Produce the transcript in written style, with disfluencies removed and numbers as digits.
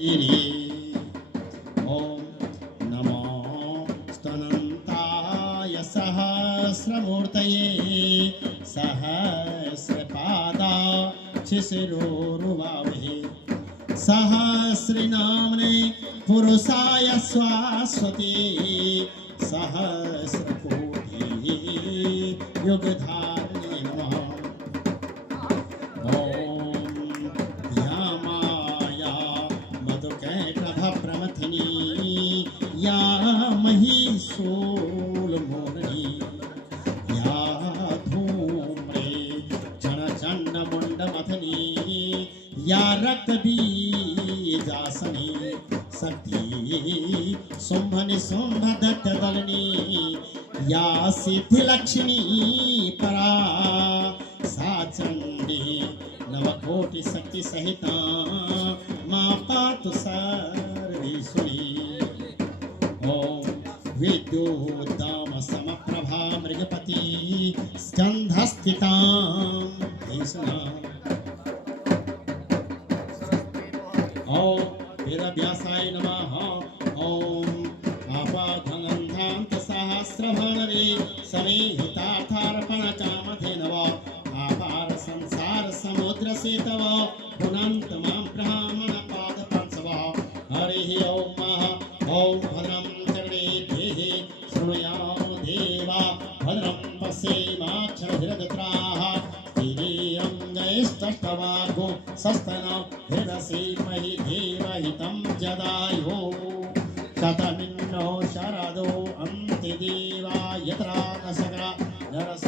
ॐ नमो स्तनन्ताय सहस्रमूर्तये सहस्रपादाक्षिशिरोरुवामहे सहस्रनाम्ने पुरुषाय स्वास्वते सहस्रकोटि युगधारिणे नमः। या महिषूलमोहिनी या धूम्रे जनचण्डमुण्डमथनी या रक्तबीजासनी सती शुम्भनि शुम्भदत्तदलनी या सिद्धिलक्ष्मी परा सा चण्डी नवकोटि शक्ति सहिता मां पातु सर्वेश्वरी। ओम विद्युदाम समप्रभा मृगपति स्कंधस्थितां देशनाम्। ओम वीरव्यासाय नमः। ओम आपाधनन्धान्त सहस्रभानवे समेहितार्थार्पणकामधे नव आपार संसार समुद्र से तव पुनन्त मां ब्राह्मण पाद पंचव। हरिः ओम ओम भद्रं कर्णेभिः शृणुयाम देवा भद्रं पश्येमाक्षभिर्गत्राः स्थिरैरङ्गैस्तष्टवागो सस्तनो हृदसीमहि देवहितं जदायुः शतमिन्नो शरदो अन्ति देवा यत्रा न सकरा नरस